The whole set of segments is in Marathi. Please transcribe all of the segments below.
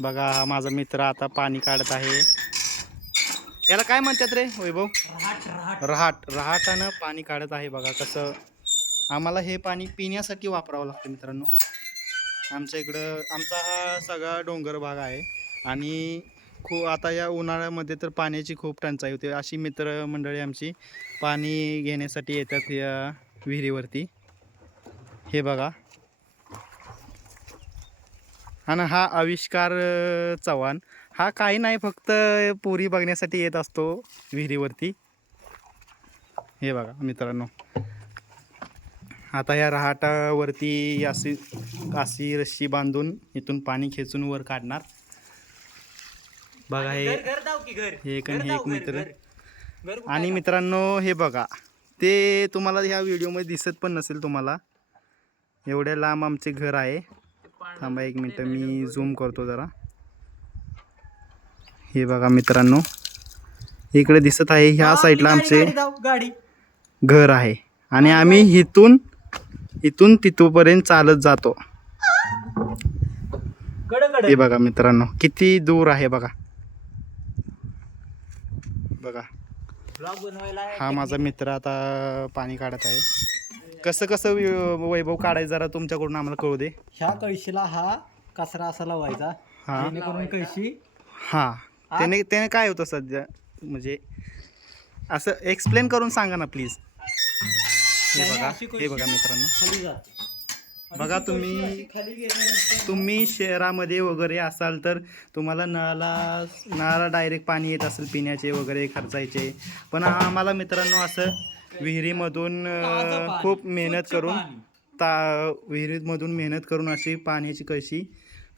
बघा हा माझा मित्र आता पाणी काढत आहे. याला काय म्हणतात रे वैभव? रहाट. रहाटानं पाणी काढत आहे. बघा कसं आम्हाला हे पाणी पिण्यासाठी वापरावं लागतं मित्रांनो. आमच्या इकडं आमचा हा सगळा डोंगर भाग आहे आणि आता या उन्हाळ्यामध्ये तर पाण्याची खूप टंचाई होते. अशी मित्रमंडळी आमची पाणी घेण्यासाठी येतात या विहिरीवरती. हे बघा. आणि हा आविष्कार चव्हाण हा काही नाही फक्त पोरी बघण्यासाठी येत असतो विहिरीवरती. हे बघा मित्रांनो, आता या रहाटावरती अशी रस्सी बांधून इथून पाणी खेचून वर काढणार. बघा हे एक मित्र. आणि मित्रांनो हे बघा, ते तुम्हाला ह्या व्हिडिओमध्ये दिसत पण नसेल तुम्हाला, एवढ्या लांब आमचे घर आहे. थांबा एक मिनटं मी झूम करतो जरा. हे बघा मित्रांनो, इकडे दिसत आहे ह्या साईडला आमचे घर आहे आणि आम्ही इथून तिथपर्यंत चालत जातो. हे बघा मित्रांनो किती दूर आहे बघा. बघा हा माझा मित्र आता पाणी काढत आहे. कसं कसं वैभव काढायचं जरा तुमच्याकडून आम्हाला कळू दे. ह्या कळशीला हा कचरा असा लावायचा जेणेकरून कळशी त्याने काय होतं सध्या म्हणजे असं एक्सप्लेन करून सांगा ना प्लीज. हे बघा मित्रांनो, बघा तुम्ही शहरामध्ये वगैरे असाल तर तुम्हाला नळाला डायरेक्ट पाणी येत असेल पिण्याचे वगैरे खर्चायचे, पण आम्हाला मित्रांनो असं विहिरीमधून खूप मेहनत करून अशी पाण्याची कळशी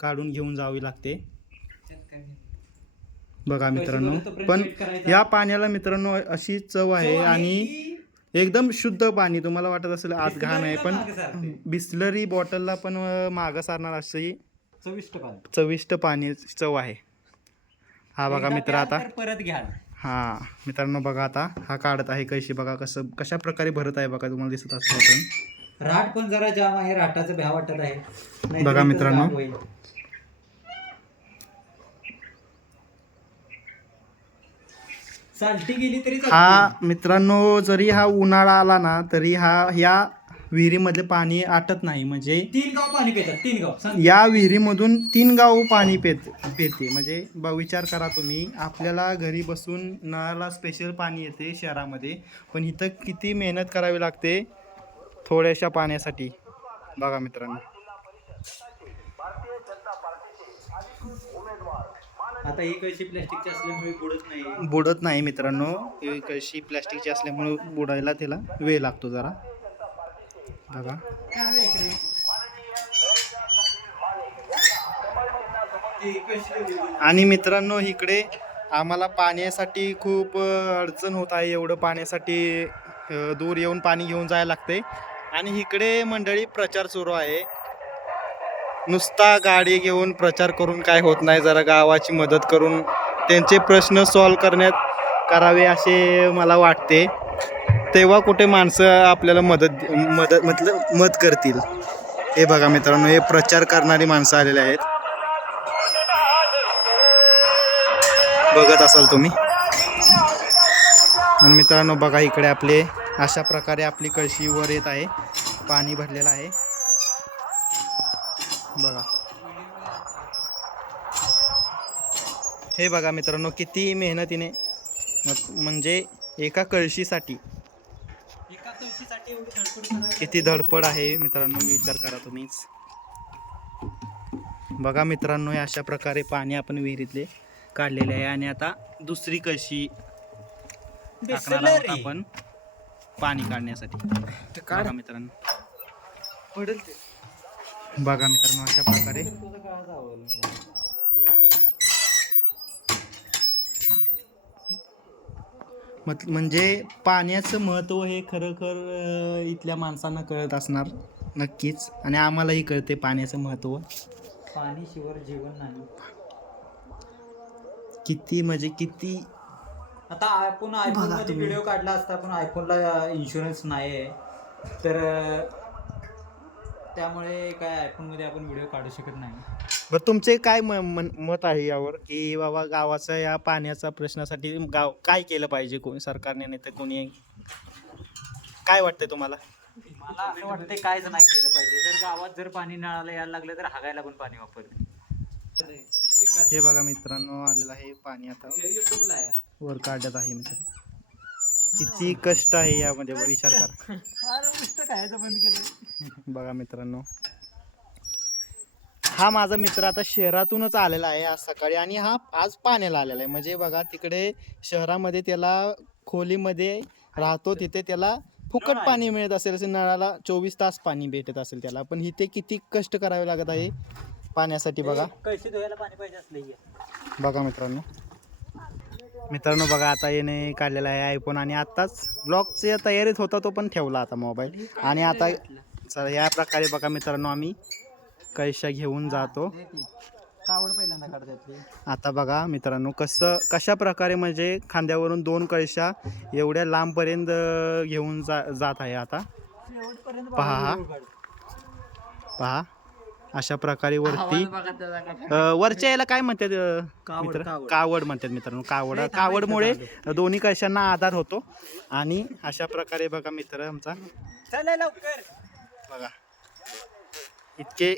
काढून घेऊन जावी लागते. बघा मित्रांनो, पण या पाण्याला मित्रांनो अशी चव आहे आणि एकदम शुद्ध पाणी. तुम्हाला वाटत असेल आत घाण आहे, पण बिस्लरी बॉटलला पण मागं सारणार अशी चविष्ट पाणी चव आहे. हा बघा मित्र आता परत घ्या. हा मित्रांनो बघा आता हा काढत आहे कळशी. बघा कशा प्रकारे भरत आहे बघा, तुम्हाला दिसत असतं. राट पण जरा जाम आहे, राटाचं भ्या वाटत आहे. बघा मित्रांनो, चालती गेली तरी हा मित्रांनो जरी हा उन्हाळा आला ना तरी या विहिरीमधले पाणी आटत नाही. म्हणजे 3 गाव पाणी पितात. 3 गाव या विहिरीमधून 3 गाव पाणी पेते. म्हणजे विचार करा तुम्ही, आपल्याला घरी बसून नळाला स्पेशल पाणी येते शहरामध्ये, पण इथं किती मेहनत करावी लागते थोड्याशा पाण्यासाठी. बघा मित्रांनो, आता ही कळशी प्लॅस्टिकची असल्यामुळे बुडत नाही मित्रांनो. ही कळशी प्लॅस्टिकची असल्यामुळे बुडायला त्याला वेळ लागतो जरा. बघा आणि मित्रांनो इकडे आम्हाला पाण्यासाठी खूप अडचण होत आहे. एवढं पाण्यासाठी दूर येऊन पाणी घेऊन जायला लागते. आणि इकडे मंडळी प्रचार सुरू आहे. नुसता गाडी घेऊन प्रचार करून काय होत नाही, जरा गावाची मदत करून त्यांचे प्रश्न सॉल्व करावे असे मला वाटते. तेव्हा कुठे माणसं आपल्याला मत करतील. हे बघा मित्रांनो, हे प्रचार करणारी माणसं आलेले आहेत, बघत असाल तुम्ही. आणि मित्रांनो बघा इकडे आपले अशा प्रकारे आपली कळशी वर येत आहे, पाणी भरलेलं आहे. बघा हे बघा मित्रांनो किती मेहनतीने, म्हणजे एका कळशीसाठी किती धडपड आहे मित्रांनो, विचार करा तुम्हीच. बघा मित्रांनो अशा प्रकारे पाणी आपण विहिरीतले काढलेले आहे आणि आता दुसरी कळशी आपण पाणी काढण्यासाठी. बघा मित्रांनो, बघा मित्रांनो अशा प्रकारे म्हणजे पाण्याचं महत्त्व हे खरोखर इथल्या माणसांना कळत असणार नक्कीच, आणि आम्हालाही कळते पाण्याचं महत्त्व. पाणी शिवाय जीवन नाही. किती म्हणजे किती. आता आपण आयफोन मध्ये व्हिडिओ काढला असता, पण आयफोनला इन्शुरन्स नाही आहे, तर त्यामुळे काय आयफोन मध्ये आपण व्हिडिओ काढू शकत नाही. बरं तुमचे काय मत आहे यावर की बाबा गावाचा या पाण्याचा प्रश्नासाठी गाव काय केलं पाहिजे कोणी सरकारने नाही तर कोणी काय वाटतंय तुम्हाला? मला असं वाटतंय काहीच नाही केलं पाहिजे. जर गावात जर पाणी नळाला यायला लागलं तर हागायला पण पाणी वापरते. हे बघा मित्रांनो आलेलं आहे पाणी आता वर काढत आहे मित्र. किती कष्ट आहे यामध्ये विचार करा. बंद केलं. बघा मित्रांनो हा माझा मित्र आता शहरातूनच आलेला आहे आज सकाळी आणि हा आज पाण्याला आलेला आहे. म्हणजे बघा तिकडे शहरामध्ये त्याला खोलीमध्ये राहतो तिथे त्याला फुकट पाणी मिळत असेल असे नळाला 24 तास पाणी भेटत असेल त्याला, पण इथे किती कष्ट करावे लागत आहे पाण्यासाठी. बघा कळशी धुवायला पाणी पाहिजे असले. बघा मित्रांनो बघा आता येणे काढलेला आहे आयफोन आणि आत्ताच ब्लॉगच्या तयारीत होता तो पण ठेवला आता मोबाईल. आणि आता चला या प्रकारे बघा मित्रांनो आम्ही कळशा घेऊन जातो. कावड पहिल्यांदा काढतात. आता बघा मित्रांनो कशा प्रकारे म्हणजे खांद्यावरून 2 कळशा एवढ्या लांबपर्यंत घेऊन जात आहे. आता पहा अशा प्रकारे वरती वरच्या याला काय म्हणतात मित्र? कावड म्हणतात मित्रांनो. कावडमुळे दोन्ही कळशांना आधार होतो. आणि अशा प्रकारे बघा मित्र आमचा चला लवकर बघा इतके